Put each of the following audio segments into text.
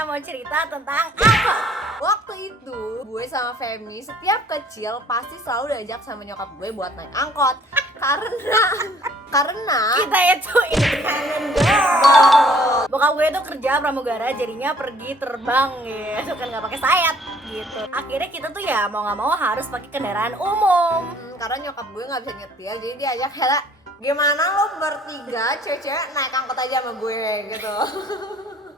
kita mau cerita tentang angkot. Waktu itu gue sama Femi setiap kecil pasti selalu diajak sama nyokap gue buat naik angkot karena Kita itu independent girl. Bokap gue itu kerja pramugara, jadinya pergi terbang gitu kan, nggak pakai sayap gitu. Akhirnya kita tuh ya mau nggak mau harus pakai kendaraan umum. karena nyokap gue nggak bisa nyetir, jadi dia ajak Hela, gimana lo bertiga cewek-cewek naik angkot aja sama gue gitu.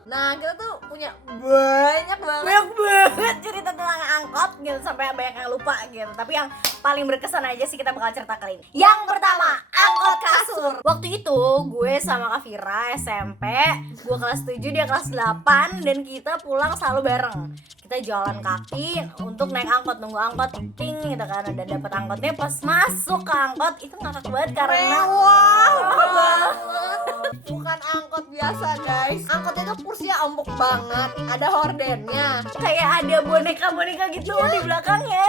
Nah kita tuh punya banyak Banyak cerita tentang angkot gitu, sampai banyak yang lupa gitu. Tapi yang paling berkesan aja sih kita bakal cerita kali ini. Yang pertama, angkot kasur. Waktu itu gue sama Kak Vira SMP, gue kelas 7, dia kelas 8, dan kita pulang selalu bareng. Kita jalan kaki untuk naik angkot, nunggu angkot ting gitu kan. Dan dapet angkotnya pas masuk ke angkot itu ngakak banget karena mewah banget. Bukan angkot biasa guys, angkotnya tuh kursinya empuk banget, ada hordennya. kayak ada boneka-boneka gitu di belakangnya.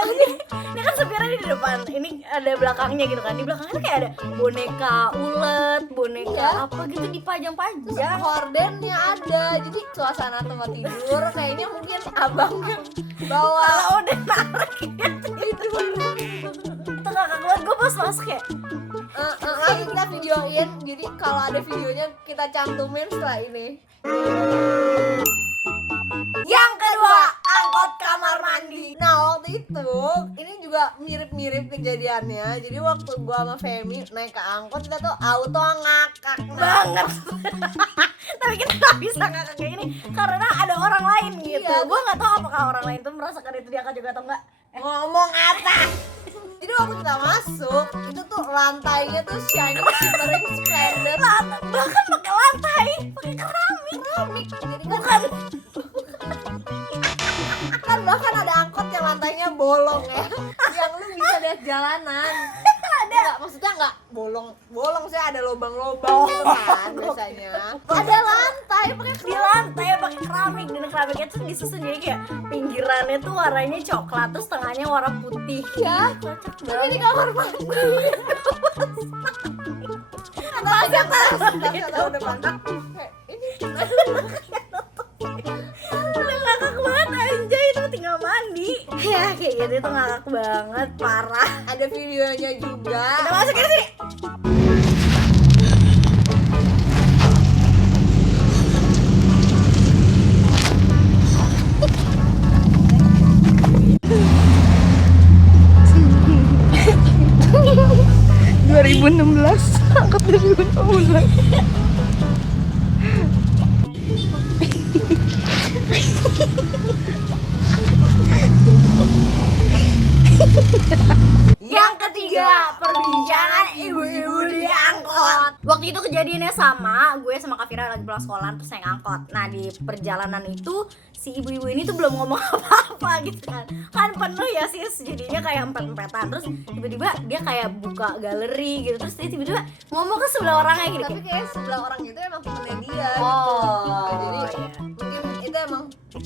Ini kan supirnya di depan, ini ada belakangnya gitu kan. Di belakangnya tuh kayak ada boneka ulet, boneka apa gitu dipajang-pajang. Hordennya ada, jadi suasana tempat tidur kayaknya mungkin abang yang bawa Kalau udah narik gitu. Itu ngakak banget, gue pas masuk ya. nanti kita videoin, jadi kalau ada videonya kita cantumin setelah ini. Yang kedua, angkot kamar mandi. Nah waktu itu, ini juga mirip-mirip kejadiannya. Jadi waktu gua sama Femi naik ke angkot, kita tuh auto ngakak Banget. Tapi kita gak bisa ngakak kayak gini karena ada orang lain gitu. Iya, Gue gak tahu apakah orang lain tuh merasakan itu dia juga atau enggak. ngomong apa? Jadi waktu kita masuk, itu tuh lantainya tuh shining, shimmering, splendid. Bahkan pakai lantai, pakai keramik. Jadi kan bahkan ada angkot yang lantainya bolong ya, yang lu bisa lihat jalanan. Enggak, maksudnya enggak bolong sih, ada lubang-lubang gitu kan biasanya. Ada lantai pakai Di lantai pakai keramik, dan keramiknya tuh disusun jadi kayak pinggirannya tuh warnanya coklat, terus tengahnya warna putih. ya. Tapi di kamar mandi. Tahu depan. Ini Udah ngakak banget anjay, itu tinggal mandi. Ya kayak gitu, itu ngakak banget, parah. ada videonya juga. Kita masuk ke sini. Angkat 2016. Yang ketiga, perbincangan ibu-ibu di angkot. Waktu itu kejadiannya sama, gue sama Kak Vira lagi pulang sekolah terus naik angkot. Nah di perjalanan itu si ibu-ibu ini tuh belum ngomong apa-apa gitu kan. Kan penuh ya sis, jadinya kayak empet-empetan. Terus tiba-tiba dia kayak buka galeri gitu. Terus dia tiba-tiba ngomong ke sebelah orangnya gitu. Tapi kayak sebelah orang itu emang temennya dia Oh, gitu. Jadi iya. mungkin itu emang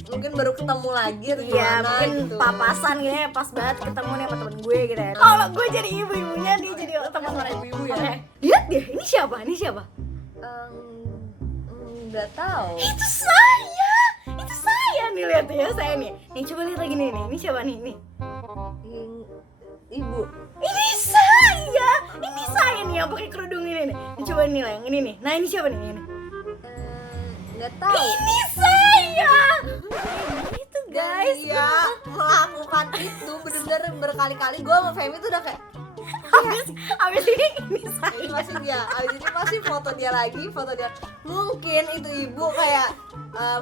mungkin baru ketemu lagi atau Iya, gimana mungkin gitu. papasan gitu ya, pas banget ketemu nih sama temen gue gitu ya. Kalau gue jadi ibu-ibunya, dia jadi teman orang ibu-ibu ya. Oke. Lihat deh, ini siapa? Ini siapa? Nggak tahu. Itu saya nih, lihat ya, saya nih. Nih coba lihat lagi nih, ini siapa nih? Nih. Ibu. Ini saya nih yang pakai kerudung ini nih. Ini coba nih lah, yang ini nih. Nah ini siapa nih? Ini. Nggak tahu. Ini saya. Itu guys. Dia melakukan itu bener-bener berkali-kali. Gue sama Femi tuh udah kayak Abis ini saya. ini pasti dia. Abis ini pasti foto dia lagi, foto dia. Mungkin itu ibu kayak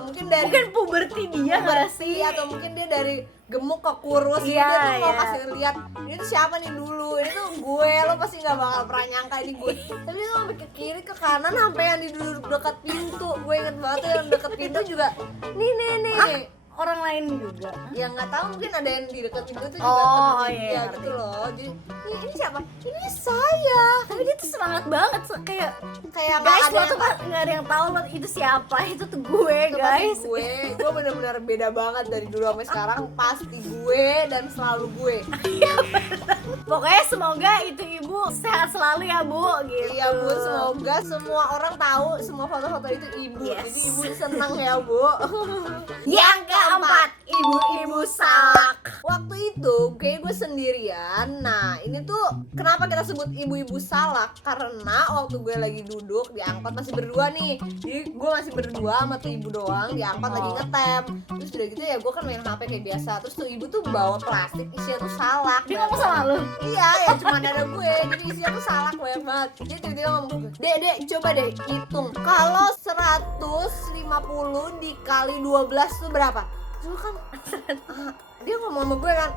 mungkin dari Mungkin puberti dia nggak sih? atau mungkin dia dari gemuk ke kurus. Iya, Dia tuh mau iya. kasih lihat ini tuh siapa nih dulu. Ini tuh gue, lo pasti nggak bakal pernah nyangka ini gue. Tapi dia sampai ke kiri ke kanan sampai yang di duduk dekat pintu. Gue inget banget tuh yang dekat pintu juga. Nih. orang lain juga? Ya nggak tahu, mungkin ada yang di dekat pintu tuh juga Oh, temenin iya, dia ngerti. gitu loh. Jadi ini siapa? Ini saya. Tapi dia tuh semangat banget, kayak Kayak nggak guys, ada lo yang tuh nggak ada yang tahu lo itu siapa, itu tuh gue Itu guys. pasti gue bener-bener beda banget dari dulu sampai sekarang. Pasti gue dan selalu gue. Pokoknya semoga itu ibu sehat selalu ya bu, gitu. Iya bu, semoga semua orang tahu semua foto-foto itu ibu. Yes. Jadi ibu seneng ya bu. Yang keempat, ibu-ibu salak. Waktu itu kayak gue sendirian. Nah ini tuh kenapa kita sebut ibu-ibu salak? Karena waktu gue lagi duduk di angkot masih berdua nih. Jadi gue masih berdua sama tuh ibu doang di angkot lagi ngetem. Terus udah gitu ya gue kan main HP kayak biasa. Terus tuh ibu tuh bawa plastik isinya tuh salak. Dia ngomong sama lu? Iya ya cuma ada gue. Jadi isinya tuh salak banyak banget. Jadi tiba-tiba ngomong, Dek coba deh hitung. Kalau 150 dikali 12 tuh berapa? Terus kan dia ngomong sama gue kan,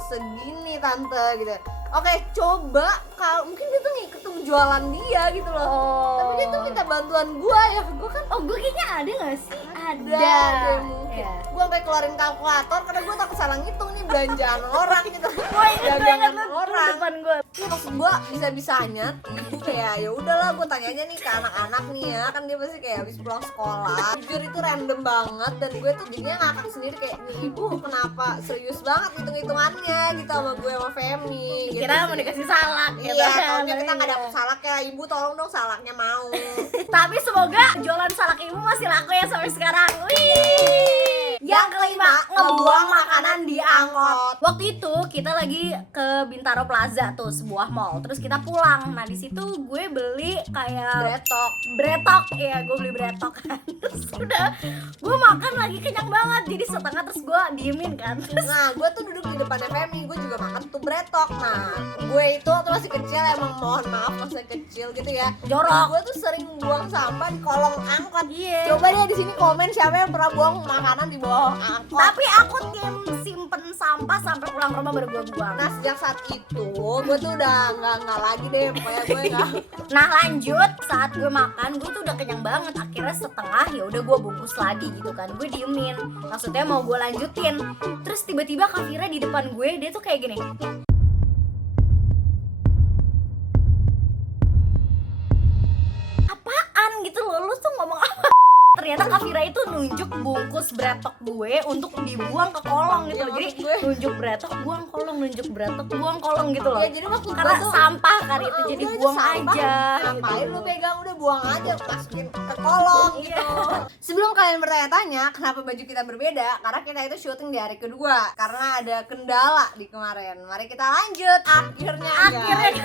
segini tante gitu. Oke coba, kalau mungkin dia tuh ngikutin jualan dia gitu loh. Tapi dia tuh minta bantuan gue ya, gue kan Oh, gue kayaknya ada gak sih? ada deh mungkin. Iya. Gue sampai keluarin kalkulator karena gue takut salah ngitung nih belanjaan orang gitu. Gue inget Dagangan lu orang. depan gue. Ya, maksud gue bisa-bisanya ibu kayak ya udahlah gue tanya aja nih ke anak-anak nih ya, kan dia pasti kayak habis pulang sekolah. Jujur itu random banget dan gue tuh jadinya ngakak sendiri kayak nih ibu kenapa serius banget hitung-hitungannya gitu sama gue sama Femi gitu Kira mau sih. dikasih salak gitu. Iya, taunya kita nggak dapet salak ya ibu, tolong dong salaknya mau. Tapi semoga jualan salak ibu masih laku ya sampai sekarang. Wih. Yang kelima, ngebuang makanan di angkot. Waktu itu kita lagi ke Bintaro Plaza tuh, sebuah mall. Terus kita pulang. Nah, di situ gue beli kayak bretok. Iya, gue beli bretok kan. Terus udah gue makan lagi kenyang banget. Jadi setengah terus gue diemin kan. Terus Nah, gue tuh duduk di depannya Femi, gue juga makan tuh bretok. Nah, gue itu tuh masih kecil, emang mohon maaf masih kecil gitu ya. jorok. Gue tuh sering buang sampah di kolong angkot. Iya. Coba deh di sini komen siapa yang pernah buang makanan di bawah angkot. Tapi aku tim simpen sampah sampai pulang rumah baru gue buang. Nah, sejak saat itu gue tuh udah nggak lagi deh, pokoknya gue nggak. Nah lanjut, saat gue makan gue tuh udah kenyang banget. Akhirnya setengah ya udah gue bungkus lagi gitu kan. Gue diemin, maksudnya mau gue lanjutin. Terus tiba-tiba Kak Vira di depan gue, dia tuh kayak gini, apaan gitu loh, lu tuh ngomong apa? Ternyata Kak Vira itu nunjuk bungkus bretok gue untuk dibuang ke kolong gitu Iya, loh. Jadi maksud gue. nunjuk bretok buang kolong, nunjuk bretok buang kolong gitu loh. Ya jadi waktu Karena gue tuh sampah kali itu jadi udah buang sampah, aja. ngapain gitu. lu pegang, udah buang aja, masukin ke kolong Iya. gitu. Sebelum kalian bertanya-tanya kenapa baju kita berbeda, karena kita itu syuting di hari kedua karena ada kendala di kemarin. Mari kita lanjut. Akhirnya guys.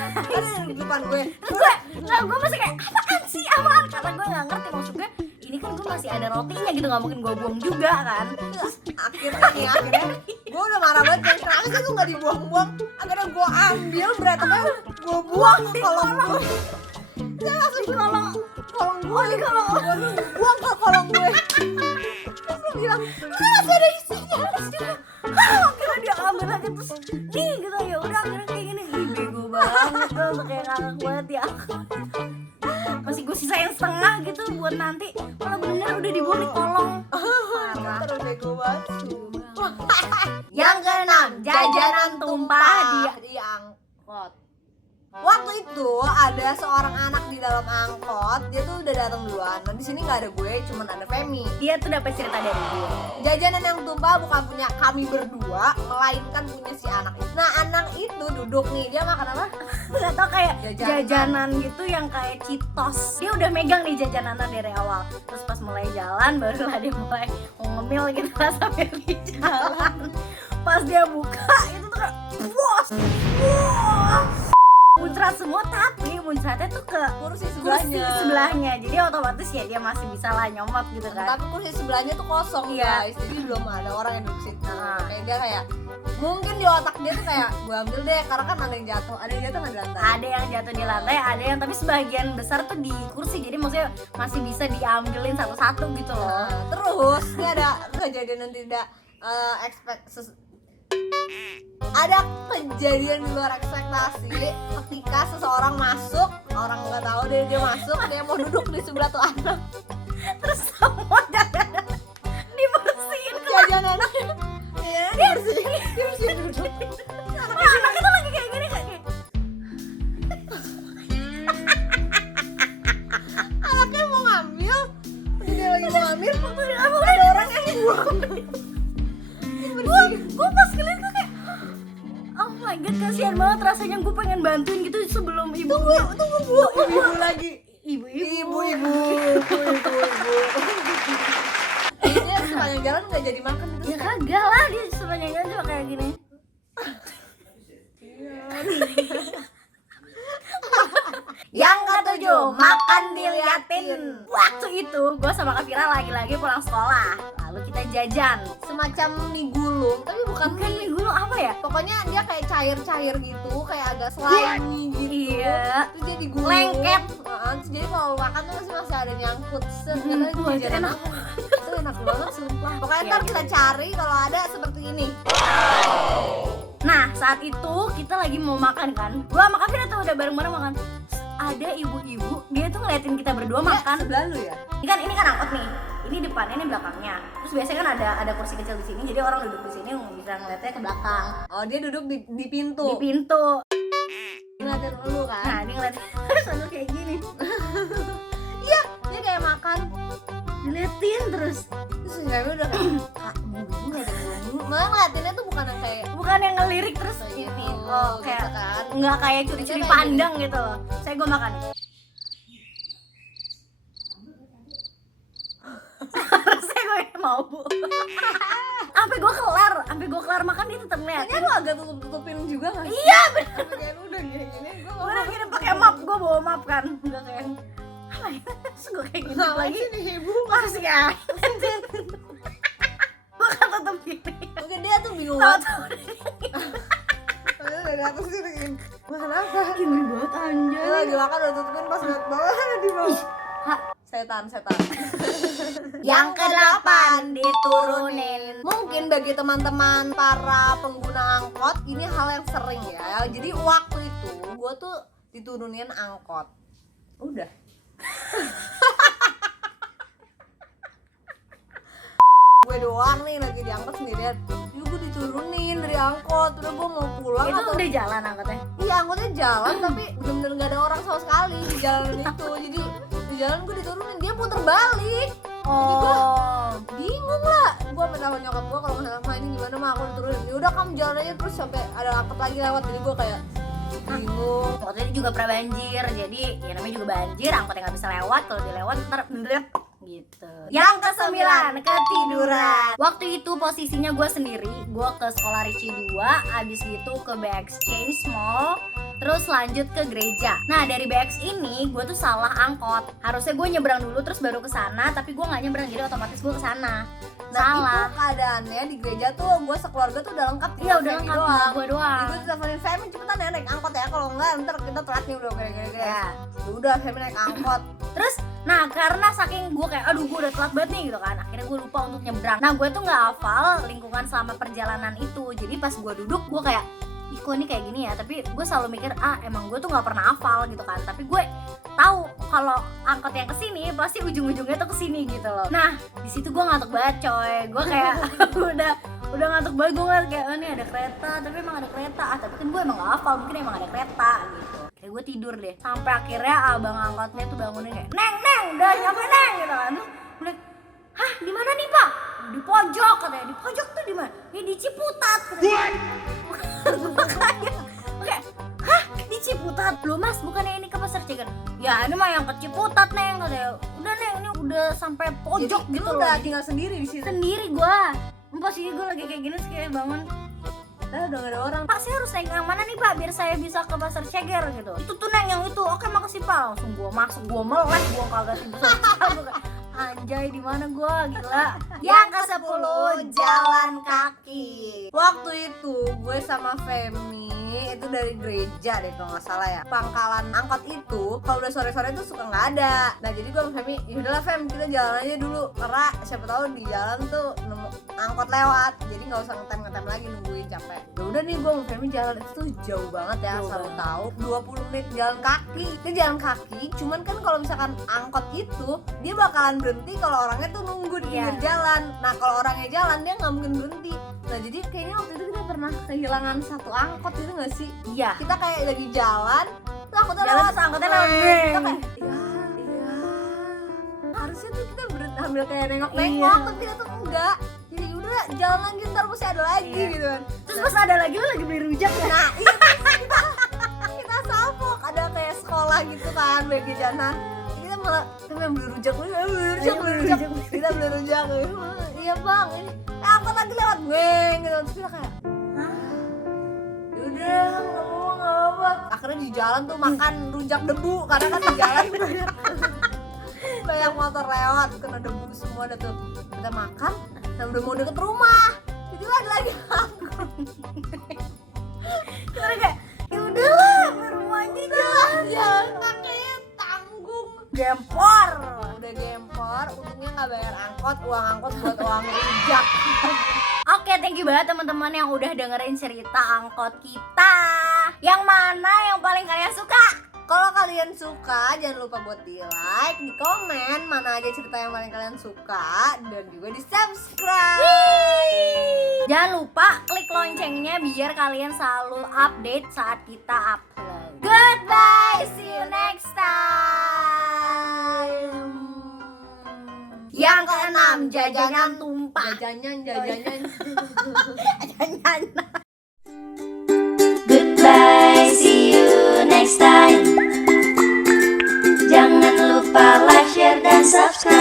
Di depan gue. Terus gue masih kayak apaan sih, apaan? Karena gue nggak ngerti maksudnya. Ini kan gue masih ada rotinya gitu, nggak mungkin gue buang juga kan. Terus akhirnya gue udah marah banget kan, kenapa sih tuh nggak dibuang-buang? Akhirnya gue ambil beratnya, gue buang ke kolong gue. Saya langsung Di kolong. kolong gue, di kolong. gue buang ke kolong gue. Terus lu bilang, ini masih ada isinya. Terus dia bilang, Akhirnya dia ambil lagi terus nih gitu, ya udah akhirnya kayak gini. Ih, bego banget tuh, kayak ngakak banget ya. Masih gue sisain setengah gitu buat nanti. Malah bener udah dibuang di kolong. Parah. terus bego banget. Yang keenam, jajanan tumpah di angkot. Waktu itu ada seorang anak di dalam angkot, dia tuh udah datang duluan. Nah di sini nggak ada gue, cuman ada Femi. Dia tuh dapat cerita dari gue. Jajanan yang tumpah bukan punya kami berdua, melainkan punya si anak itu. Nah anak itu duduk nih, dia makan apa? Gak tau kayak Jajanan. jajanan gitu yang kayak Cheetos. Dia udah megang nih jajanannya dari awal. Terus pas mulai jalan barulah dia mulai mau ngemil gitu lah sambil di jalan. Pas dia buka itu tuh kayak bos, muncrat semua, tapi muncratnya tuh ke Kursi kursi sebelahnya. Jadi otomatis ya dia masih bisa lah nyomot gitu kan. Tapi kursi sebelahnya tuh kosong Iya. guys, jadi belum ada orang yang duduk situ. Nah. Kayak dia kayak mungkin di otak dia tuh kayak gue ambil deh, karena kan ada yang jatuh nggak di lantai. Ada yang jatuh di lantai, ada yang tapi sebagian besar tuh di kursi. Jadi maksudnya masih bisa diambilin satu-satu gitu loh. Nah, terus ini ada kejadian yang tidak ada kejadian di luar ekspektasi ketika seseorang masuk, orang nggak tahu dia masuk, dia mau duduk di sebelah tuh anak. Terus semua jajanan dibersihin. Jajan Dia mesti duduk. Anaknya tuh lagi kayak gini kayak Anaknya mau ngambil, dia lagi mau ngambil, apa ada orang yang buang. gue pas ngeliat tuh kayak oh my god, kasihan banget rasanya. Gue pengen bantuin gitu sebelum ibu Tunggu bu, ibu lagi. ibu Ibu. Dia sepanjang jalan nggak jadi makan itu. ya kagak lah, dia sepanjang jalan cuma kayak gini. Yang ketujuh, makan diliatin. Waktu itu gue sama Kak Vira lagi-lagi pulang sekolah, lalu kita jajan. Semacam mie gulung, tapi bukan Bukan mie gulung, apa ya? pokoknya dia kayak cair-cair gitu, kayak agak slimy gitu. Iya. Terus dia digulung. Lengket. Terus jadi kalau makan tuh masih ada nyangkut. Karena Wah, itu jajanan enak. itu enak banget sumpah. Pokoknya Iya, ntar gitu. kita cari kalau ada seperti ini. Nah, saat itu kita lagi mau makan kan. Gua sama Kak Vira tuh udah bareng-bareng makan. Ada ibu-ibu, dia tuh ngeliatin kita berdua makan. Sebelah lu ya? Ini kan angkot nih. Ini depannya, ini belakangnya. Terus biasanya kan ada kursi kecil di sini, jadi orang duduk di sini bisa ngeliatnya ke belakang. Oh dia duduk di pintu. Di pintu. Ngeliatin lu kan? Nah, dia ngeliatin sambil kayak gini. Iya, dia kayak makan. Diliatin terus. Terus kami udah kayak kak mau dulu nggak ada dulu. Malah ngeliatinnya tuh bukan yang kayak Bukan yang ngelirik terus gitu, ini kok kayak gitu kan. nggak kayak curi-curi Kayak pandang gitu loh. Saya gue makan. Harusnya gue mau bu. Sampai gue kelar makan dia tetap Kayaknya ngeliatin. lu agak tutup-tutupin juga nggak sih? Iya bener. Tapi kayak lu udah gini-gini gue Gue udah gini pakai map, gue bawa map kan. Gue kayak apa ya? Terus gue kayak gitu lagi. sih nih ibu. Masih ya. Gue kan tetap gini. Mungkin dia tuh bingung Tahu-tahu Soalnya dari atas sih begini. Kenapa? gini buat Dia anjay. lagi makan udah tutupin pas liat bawah ada di bawah. Hah. Setan. Yang ke-8 diturunin. Mungkin bagi teman-teman para pengguna angkot ini hal yang sering ya. Jadi waktu itu gue tuh diturunin angkot. Udah. Gue doang nih lagi diangkut sendirian. Yuk gue diturunin dari angkot. Udah gue mau pulang Itu atau udah jalan angkotnya. iya angkotnya jalan tapi bener-bener gak ada orang sama sekali di jalan itu. Jadi di jalan gue diturunin, dia puter balik. Oh. Bingung lah, gue minta sama nyokap gue kalau misalnya "Ma, ini gimana mah aku diturunin." Ya udah kamu jalan aja terus sampai ada angkot lagi lewat. Jadi gue kayak bingung. Waktu itu juga pernah banjir, jadi ya namanya juga banjir, angkot yang nggak bisa lewat, kalau dia lewat ntar bener gitu. Yang ke-9, ketiduran. Waktu itu posisinya gue sendiri, gue ke sekolah Ricci 2, abis gitu ke BX Change Mall, terus lanjut ke gereja. Nah dari BX ini gue tuh salah angkot, harusnya gue nyebrang dulu terus baru ke sana, tapi gue nggak nyebrang jadi otomatis gue ke sana. Nah Salah. itu keadaannya di gereja tuh gue sekeluarga tuh udah lengkap. Iya udah lengkap, gue doang. Jadi gue teleponin Femi cepetan ya naik angkot ya, kalau enggak ntar kita telat nih udah gini. Ya. Udah Femi naik angkot. Terus, nah karena saking gue kayak, aduh gue udah telat banget nih gitu kan, akhirnya gue lupa untuk nyebrang. Nah gue tuh nggak hafal lingkungan selama perjalanan itu, jadi pas gue duduk gue kayak, ih kok ini kayak gini ya, tapi gue selalu mikir, emang gue tuh nggak pernah hafal gitu kan, tapi gue tahu kalau angkot yang kesini pasti ujung-ujungnya tuh kesini gitu loh. Nah di situ gue ngantuk banget coy, gue kayak udah ngantuk banget, gue ngeliat kayak, oh ini ada kereta, tapi emang ada kereta, tapi kan gue emang nggak hafal, mungkin emang ada kereta gitu. Kayak gue tidur deh, sampai akhirnya abang angkotnya tuh bangunin kayak, neng, udah nyampe neng gitu kan. Terus gue liat, hah di mana nih pak? Di pojok katanya. Di pojok tuh di mana? Ya di Ciputat katanya. Makanya kayak, hah di Ciputat? Loh mas, bukannya ini ke Pasar Ceger? Ya ini mah yang ke Ciputat neng katanya. Udah neng, ini udah sampai pojok Jadi gitu lu loh. udah tinggal sendiri di situ. Sendiri gua. Posisi gue lagi kayak gini, terus kayak bangun, Udah gak ada orang. Pak saya harus naik yang mana nih pak biar saya bisa ke Pasar Ceger gitu. Itu tuh neng yang itu. Oke makasih pak. Langsung gua masuk, gua melek, gua kagak tidur sama. Anjay di mana gua gila. Yang ke-10 jalan kaki. Waktu itu gue sama Femi itu dari gereja deh kalau nggak salah ya. Pangkalan angkot itu kalau udah sore-sore tuh suka nggak ada. Nah jadi gue sama Femi, yaudahlah Fem kita jalan aja dulu karena siapa tahu di jalan tuh nemu angkot lewat. Jadi nggak usah ngetem lagi nungguin capek. Ya udah nih gue sama Femi jalan itu tuh jauh banget ya, Jauh asal lu banget. tahu 20 menit jalan kaki. Itu jalan kaki, cuman kan kalau misalkan angkot itu dia bakalan berhenti kalau orangnya tuh nunggu di pinggir Iya. jalan. Nah kalau orangnya jalan dia nggak mungkin berhenti. Nah jadi kayaknya waktu itu kita pernah kehilangan satu angkot itu gak sih? Iya. Kita kayak lagi jalan, terus angkotnya Jalan lewat, terus angkotnya kita lewat. kayak iya. Harusnya tuh kita sambil kayak nengok-nengok, Iya. tapi kita tuh enggak. Jadi udah jalan lagi, ntar pasti ada lagi Iya. gitu kan. Terus pas ada lagi lu lagi beli rujak ya. Nah, iya terus kita salpok, ada kayak sekolah gitu kan, beli jajanan. Kita malah beli rujak, beli rujak. Kita beli rujak. Iya bang, ini angkot lagi lewat gitu. Terus kita kayak udah nggak apa. Akhirnya di jalan tuh makan rujak debu karena kan di jalan banyak motor lewat kena debu semua dah tuh. Kita makan, dan udah mau deket rumah, itu ada lagi angkot. Kita kayak ya udahlah ke rumah aja jalan. Ya kakek tanggung. Gempor. Udah gempor, untungnya nggak bayar angkot, uang angkot buat uang rujak. Oke, thank you banget teman-teman yang udah dengerin cerita angkot kita. Yang mana yang paling kalian suka? Kalau kalian suka, jangan lupa buat di like, di komen mana aja cerita yang paling kalian suka, dan juga di subscribe. Jangan lupa klik loncengnya biar kalian selalu update saat kita upload. Goodbye, see you next time. Yang keenam, jajanan tumpah. Jajanan. Jajanan. Goodbye, see you next time. Jangan lupa like, share, dan subscribe.